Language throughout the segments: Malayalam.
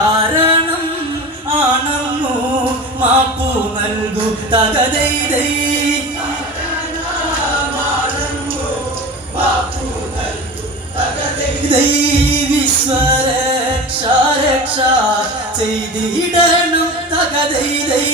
കാരണം ആണെന്നു മാപ്പു നൽകു തകതൈതൈ വിശ്വരക്ഷ രക്ഷ ചെയ്തിടണം തകതൈതൈ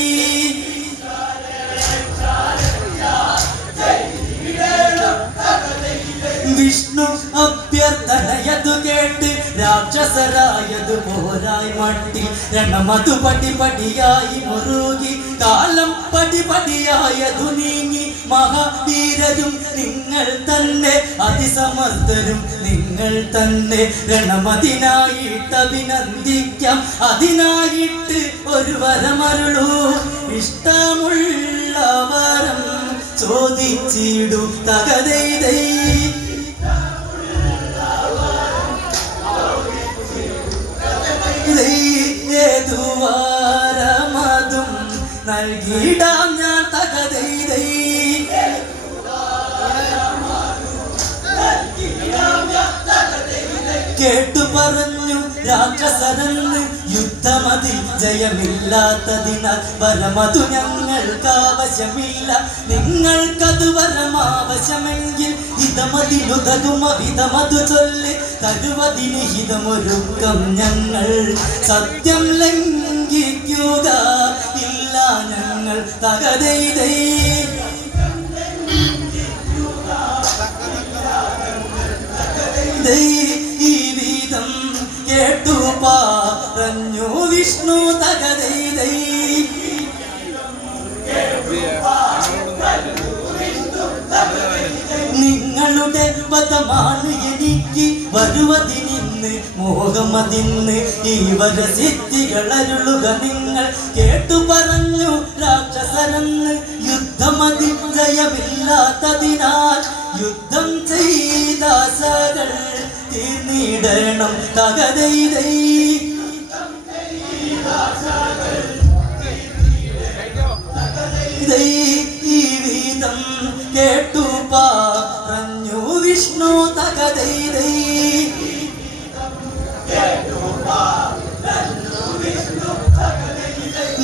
വിഷ്ണു അഭ്യർത്ഥനയതു കേട്ട് രാക്ഷസരായതു പോരായി മട്ടി രണമതു പടിപടിയായി മുറുകി കാലം പടിപടിയായതു നീങ്ങി മഹാവീരരും നിങ്ങൾ തന്നെ അതിസമർത്ഥരും നിങ്ങൾ തന്നെ രണമതിനായിട്ട് അഭിനന്ദിക്കാം അതിനായിട്ട് ഒരു വരമരുളൂ ഇഷ്ടമുള്ള വരം ചോദിച്ചിടു തകതൈതൈ ഏതുവാരമതും നൽകിടാം ഞാൻ തകതൈതൈ കേട്ടു പറഞ്ഞു രാക്ഷസരെന്ന് യുദ്ധമതിൽ ജയമില്ലാത്തതിനാൽ വരമതു ഞങ്ങൾക്കാവശ്യമില്ല നിങ്ങൾക്കതു വരമാവശ്യമെങ്കിൽ ഹിതമതിലുതകുമ വിധമതു ചൊല്ല് തരുവതിന് ഹിതമൊരുക്കം ഞങ്ങൾ സത്യം ലംഘിക്കുക ഇല്ല ഞങ്ങൾ തകതൈതൈ ഈ വിധം കേട്ടു പറഞ്ഞു വിഷ്ണു തകതൈതൈ നിങ്ങളുടെ വധമാണ് എനിക്ക് വരുവതിനിന്ന് മോഹമതിന്ന് ഈ വരസിദ്ധികളരുളുക നിങ്ങൾ കേട്ടു പറഞ്ഞു രാക്ഷസരെന്ന് യുദ്ധമതിൽ ജയമില്ലാത്തതിനാൽ യുദ്ധം ചെയ്ത സകൾ തീർന്നിടണം തകതൈതൈ ഈ വിധം കേട്ടു പറഞ്ഞു വിഷ്ണു തകതൈതൈ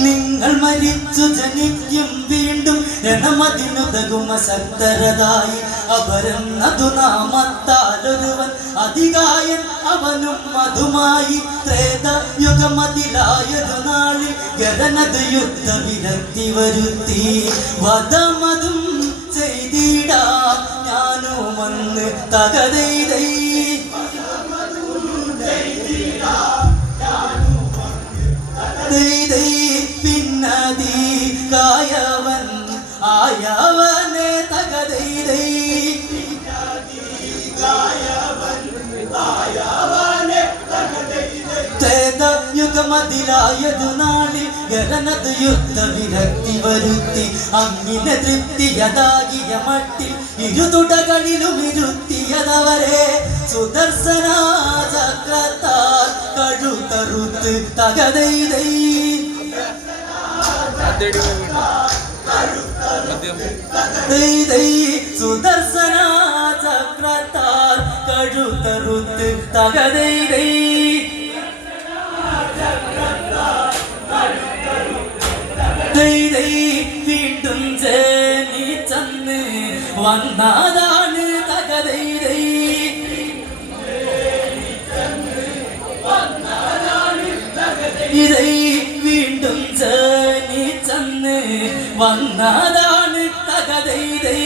നിങ്ങൾ മരിച്ചു ജനിക്കും വീണ്ടും രണമതിനുതകുമ ശക്തരതായി അപരം അതു നാമത്താലൊരുവൻ അധികായൻ അവനും അതുമായി ത്രേതയുഗമതിലായതു നാളിൽ ഗരനത് യുദ്ധ വിരക്തി വരുത്തി വധമതും ചെയ്തിടാ ഞാനുമന്ന് തകതൈതൈ പിന്നതി കായവൻ ആയവനെ തകതൈതൈ യുഗമതിലായതു നാളിൽ ഗരനത് യുദ്ധ വിരക്തി വരുത്തി അങ്ങിനെ തൃപ്തിയതാകിയ മട്ടിൽ ഇരുതുടകളിലും ഇരുത്തിയതവരെ സുദർശന ചക്രത്താൽ കഴുത്തറുത്ത് തകതൈതൈ സുദർശന ചക്രത്താൽ കഴുത്തറുത്ത് തകതൈതൈ വീണ്ടും ജനിച്ചന്ന് വന്നതാണ് തകതൈതൈ വീണ്ടും ജനിച്ചന്ന് വന്നതാണ് തകതൈതൈ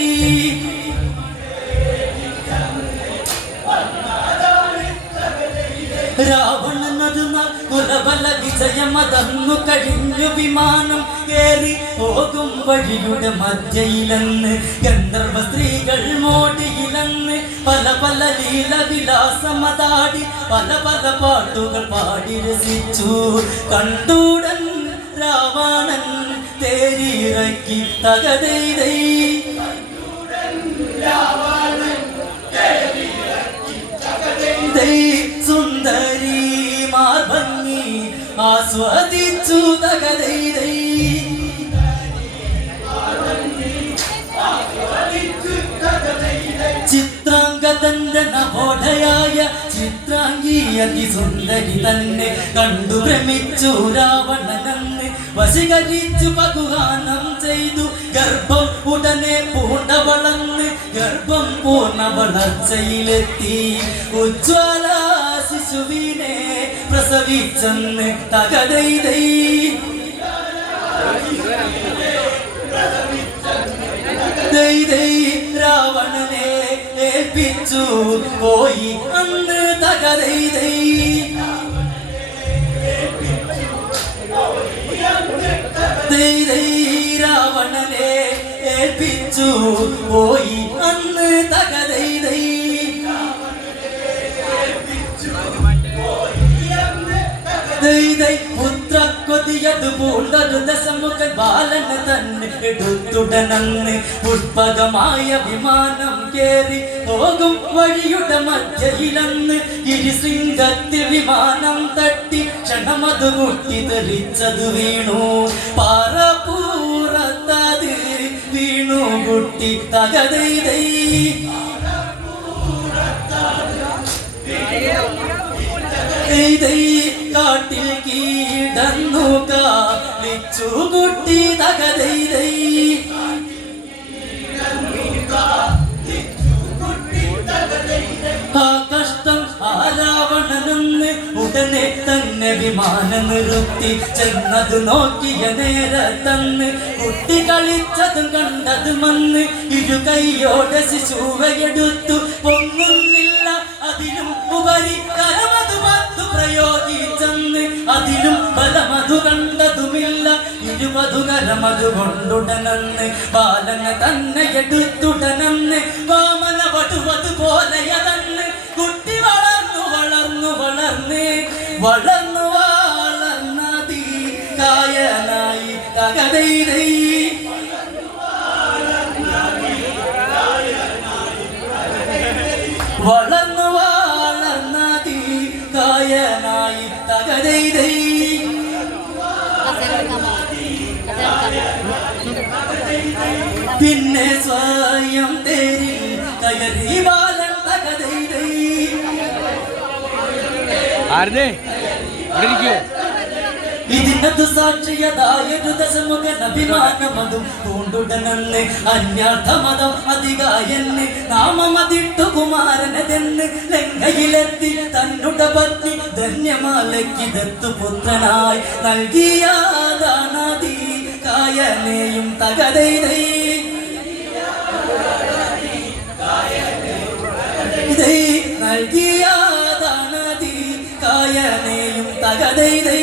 രാവണനൊരു നാൾ കുലബല വിജയമതന്നു കഴിഞ്ഞു വിമാനം കേറി പോകും വഴിയുടെ മധ്യയിലെന്ന് ഗന്ധർവ സ്ത്രീകൾ മോടിയിലെന്ന് പല പല ലീല വിലാസമതാടി പല പല പാട്ടുകൾ പാടി രസിച്ചു കണ്ടൂടൻ രാവണൻ തേരിറക്കി തകതൈതൈ സുന്ദരി മാർഭംഗി ആസ്വദിച്ചു തകതൈതൈ ചിത്രാംഗതന്റെ നവോഢയായ ചിത്ര ശാങ്കി അതിസുന്ദരി തന്നെ കണ്ടു ഭ്രമിച്ചു രാവണനെന്ന് വശീകരിച്ചു പകുഹാനം ചെയ്തു ഗർഭം ഉടനെ പൂണ്ടവളന്ന് ഗർഭം പൂർണ്ണ വളർച്ചയിലെത്തി ഉജ്ജ്വല ശിശുവിനെ പ്രസവിച്ചെന്ന് തകതൈതൈ രാവണനെ ഏൽപ്പിച്ചു പോയി അന്ന് തകതൈതൈ രാവണനെ ഏൽപ്പിച്ചു പോയി അന്ന് തകതൈതൈ പുത്ര കൊതിയതു പൂണ്ടതു ദശമുഖൻ ബാലന് തന്നെ എടുത്തുടനന്ന് പുഷ്പകമായ വിമാനം കേറി പോകും വഴിയുടെ മധ്യയിലന്ന് ഗിരിശൃംഗത്തിൽ വിമാനം തട്ടി ക്ഷണമതു മുട്ടി തെറിച്ചതു വീണു പാറപ്പൂറത്തത് വീണു കുട്ടി തകതൈതൈ കാട്ടിൽ കീടന്നു കാലിച്ചു കുട്ടി തകതൈതൈ ആ കഷ്ടം ആരാവണനെന്ന് ഉടനെ തന്നെ വിമാനം നിർത്തി ചെന്നത് നോക്കിയ നേരത്തന്ന് കുട്ടി കളിച്ചതും കണ്ടതും വന്ന് ഇരു കൈയോടെ ശിശുവയെടുത്തു പൊങ്ങുന്നില്ല അതിലും ഉപരി കരമതു പത്തു പ്രയോഗിച്ചെന്ന് അതിലും ബലമതു കണ്ടതുമില്ല ഇരുപതു കരമതു കൊണ്ടുടനന്ന് ബാലനെ തന്നെ എടുത്തുടനന്ന് വാമന വടുവതു പോലെയതന്ന് കുട്ടി വളർന്നു വളർന്നു വളർന്ന് വളർന്നു വളർന്നതി കായനായി തകതൈതൈ വളർന്നു വളർന്നതി കായനായി തകതൈതൈ പിന്നെ സ്വയം തേരിൽ കയറി ബാലൻ തകതൈതൈ ഇതിനത് സാക്ഷിയതായൊരു ദശമുഖൻ അഭിമാനമതും പൂണ്ടുടനന്ന് അന്യാർത്ഥമതം അധികായെന്ന് നാമമതിട്ടു കുമാരനതെന്ന് ലങ്കയിലെത്തി തന്നുട പത്നി ധന്യമാലയ്ക്കിതെത്തു പുത്രനായി നൽകിയാതാണതി കായനെയും തകതൈതൈ നൽകിയാതാണതി കായനെയും തകതൈതൈ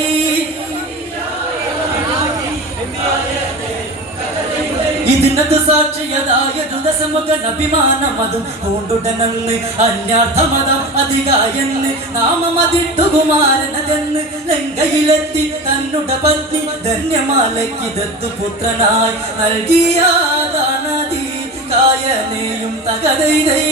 ഇതിനത് സാക്ഷിയതായ ദശമുഖൻ അഭിമാനമതും പൂണ്ടുടനന്ന് അന്യാർത്ഥമതം അധികായെന്ന് നാമമതിട്ടു കുമാരനതെന്ന് ലങ്കയിലെത്തി തന്നുട പത്നി ധന്യമാലയ്ക്കിതെത്തു പുത്രനായി നൽകിയാതാണതി കായനെയും തകതൈതൈ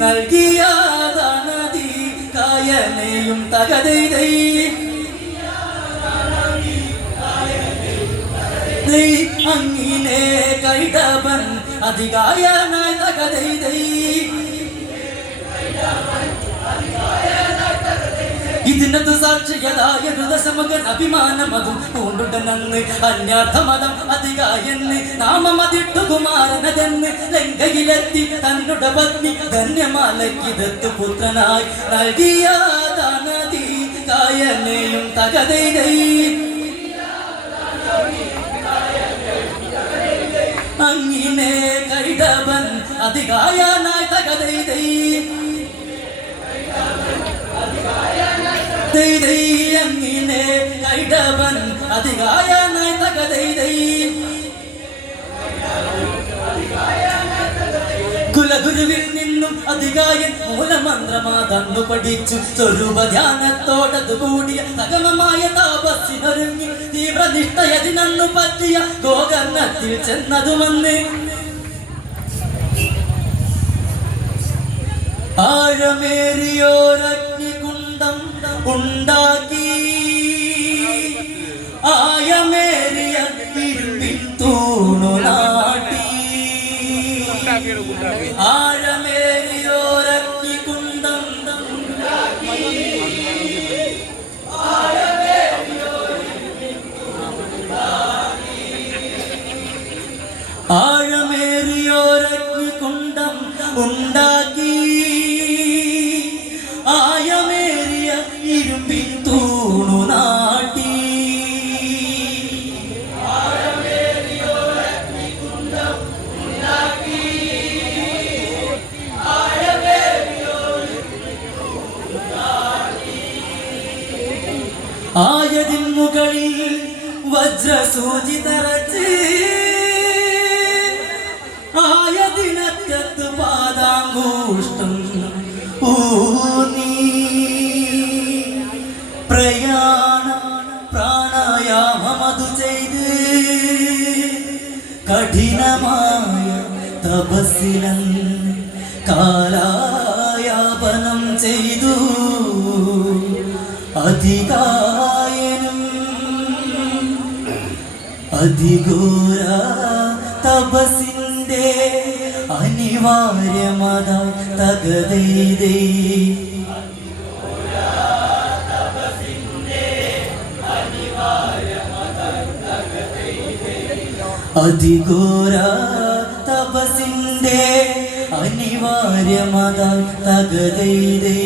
നൽകിയാതാണതി കായനെയും തകതൈതൈ അങ്ങിനെ കൈടവൻ അധികായനായി തകതൈതൈ ഇതിനത് സാക്ഷിയതായ ദശമുഖൻ അഭിമാനമതും പൂണ്ടുടനന്ന് അന്യാർത്ഥമതം അധികായെന്ന് നാമമതിട്ടു കുമാരനതെന്ന് ലങ്കയിലെത്തി തന്നുട പത്നി ധന്യമാലയ്ക്കിതെത്തു പുത്രനായി നൽകിയാതാണതി കായനെയും തകതൈതൈ അങ്ങിനെ കൈടവൻ അധികായനായി തകതൈതൈ അങ്ങിനെ കൈടവൻ അധികായനായി തകതൈതൈ കുലഗുരുവിൽ നിന്നും അധികായൻ മൂലമന്ത്രമാതന്നു പഠിച്ചു സ്വരൂപധ്യാനത്തോടതു കൂടിയ സഗമമായ താപസ്സിനൊരുങ്ങി തീവ്രനിഷ്ഠയതിനന്നു പറ്റിയ ഗോകർണത്തിൽ ചെന്നതുമെന്ന് ആഴമേറിയോരഗ്നികുണ്ഡം ഉണ്ടാക്കി ആയമേറിയ ഇരുമ്പിൻ തൂണു നാട്ടി പിന്തൂണു നാട്ടി ആയതിൻ മുകളിൽ വജ്രസൂചി തറച്ച് ആയതിനറ്റത്ത് പാദാങ്കൂഷ്ടം ഊന്നി പ്രാണായാമമതു ചെയ്ത് കഠിനമായ തപസ്സിലൻ കാലായാപനം ചെയ്തു അധികായനും അതിഘോര തപസ്സിന്റെ അനിവാര്യമത തകതൈതേ അതിഘോര തപസ്സിന്റെ അനിവാര്യമത തകതൈതേ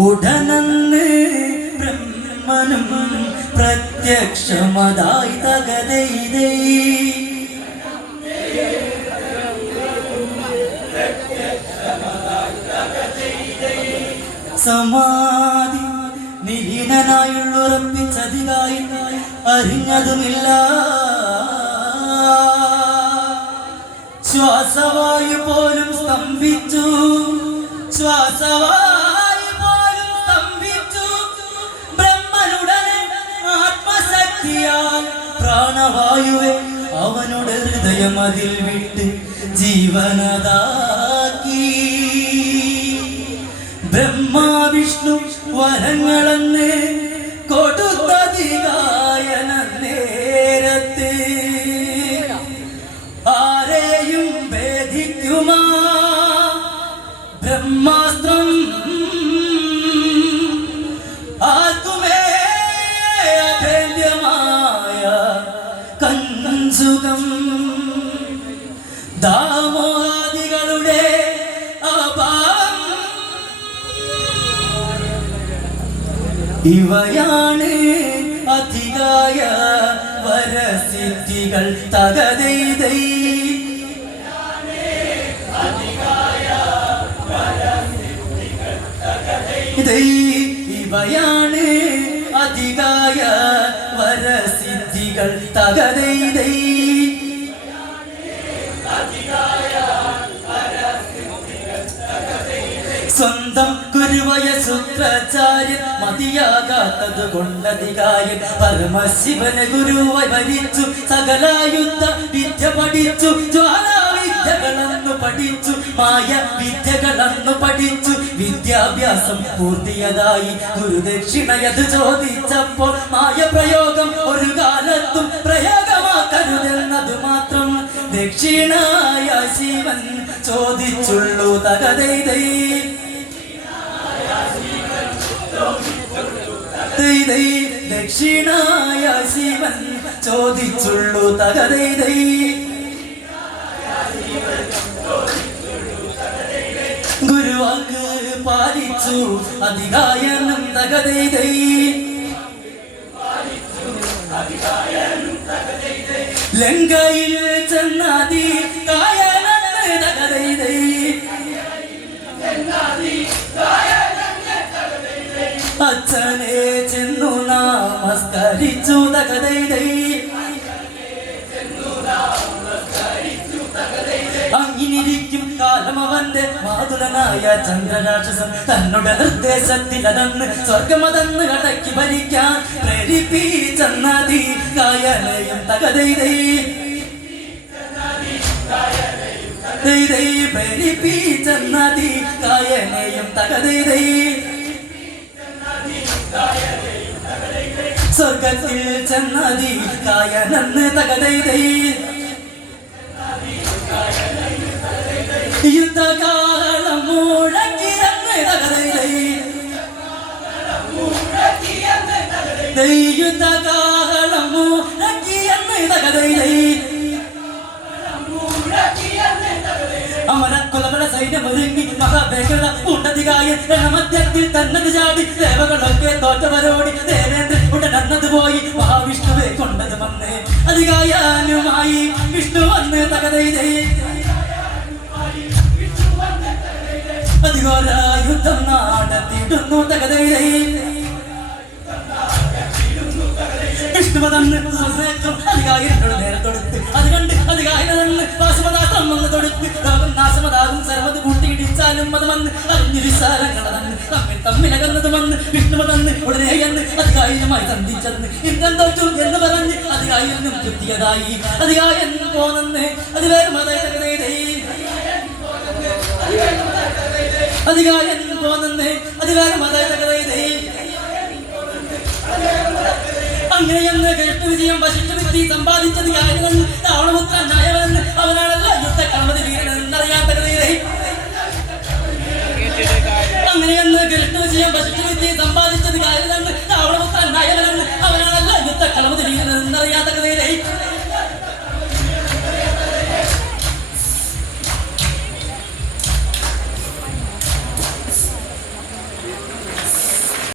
ഉടനന്ന് ബ്രഹ്മനും പ്രത്യക്ഷമതായി തകതൈതൈ സമാധി നിലീനനായുള്ളുറപ്പിച്ചതികായി അറിഞ്ഞതുമില്ല ശ്വാസവായു പോലും സ്തംഭിച്ചു ശ്വാസവായു പോലും സ്തംഭിച്ചു ബ്രഹ്മനുടനെ ആത്മശക്തിയാൽ പ്രാണവായുവെ അവനുടെ ഹൃദയം അതിൽ വിട്ട് ജീവനതാക്കി ബ്രഹ്മാവിഷ്ണു വരങ്ങളെന്ന് കൊടുത്തതികായന നേരത്ത് ആരെയും ഭേദിക്കുമാ ബ്രഹ്മാസ്ത്രം ആർക്കുമേ അഭേദ്യമായ കഞ്ചുകം ദാമോദികളുടെ അഭാവം ഇവയാണ് അധികായ വരസിദ്ധികൾ തകതൈതൈ ഇവയാണ് അധികായ വരസിദ്ധികൾ തകതൈതൈ സ്വന്തം ഗുരുവയ ശുക്രാചാര്യൻ മതിയാകാത്തത് കൊണ്ടധികായൻ പരമശിവന് ഗുരുവായി ഭരിച്ചു സകലായുദ്ധ വിദ്യ പഠിച്ചു ജ്വാലാവിദ്യകളെന്നു പഠിച്ചു മായ വിദ്യകളെന്നു പഠിച്ചു വിദ്യാഭ്യാസം പൂർത്തിയതായി ഗുരുദക്ഷിണയത് ചോദിച്ചപ്പോൾ മായ പ്രയോഗം ഒരു കാലത്തും പ്രയോഗമാക്കരുതെന്നത് മാത്രം ദക്ഷിണായ ശിവൻ ചോദിച്ചുള്ളൂ തകതൈതൈ ദക്ഷിണായ ശിവൻ ചോദിച്ചുള്ളൂ തകതൈതൈ ഗുരുവാക്ക് പാലിച്ചു അധികായനും തകതൈതൈ ലങ്കയിൽ ചെന്നാതി കായനന്ന് തകതൈതൈ അച്ഛനെ ചെന്നു നമസ്കരിച്ചു തകതൈതൈ അങ്ങിനിരിക്കും കാലം അവന്റെ മാതുലനായ ചന്ദ്രരാക്ഷസൻ തന്നുടെ നിർദ്ദേശത്തിലതന്ന് സ്വർഗമതന്ന് അടക്കി ഭരിക്കാൻ പ്രേരിപ്പിച്ചെന്നതി കായനയും തകതൈതൈ പ്രേരിപ്പിച്ചെന്നതി കായനയും തകതൈതൈ സ്വർഗത്തിൽ ചെന്നതി കായനന്ന് തകതൈതൈ യുദ്ധകാലം മുഴക്കിയെന്ന് തകതൈതൈ യുദ്ധകാലം മുഴക്കിയെന്ന് തകതൈതൈ മഹാഭേകത ഉണ്ടതികായൻ രണമധ്യത്തിൽ തന്നത് ചാടി ദേവകളൊക്കെ തോറ്റവരോടി ദേവേന്ദ്രൻ ഉടനന്നത് പോയി മഹാവിഷ്ണുവെ കൊണ്ടത് വന്ന് അധികായനുമായി വിഷ്ണു വന്ന് തകതൈതേ അധികാര യുദ്ധം നടത്തിയിടുന്നു തകതൈതേ വിഷ്ണുവതന്ന് അധികാരികളോട് നേരെ തൊടുത്ത് അത് കണ്ട് അധികാരികളെന്ന് വാസുമതാത്രം വന്ന് തൊടുത്ത് ലോകം നാശമതാകും സർവ്വത് കൂട്ടിയിടിച്ചാലും അത് വന്ന് അറിഞ്ഞിരിസാരങ്ങളതന്ന് തമ്മിലകന്നത് വന്ന് വിഷ്ണുവതന്ന് ഉടനെ എന്ന് അധികാരിയുമായി സന്ധിച്ചെന്ന് ഇന്ദ്രൻ തോറ്റു എന്ന് പറഞ്ഞ് അധികാരിയും തൃപ്തിയതായി അധികാരൻ പോന്നെന്ന് അതിവേഗം അധികാരൻ പോന്നെന്ന് അതിവേഗം അങ്ങനെയെന്ന് കേട്ടു വിജയം വശിഷ്ഠ വിധി സമ്പാദിച്ചത് രാവണപുത്രൻ നായവനെന്ന് അവനാണല്ലോ യുദ്ധ കളമതി വീരൻ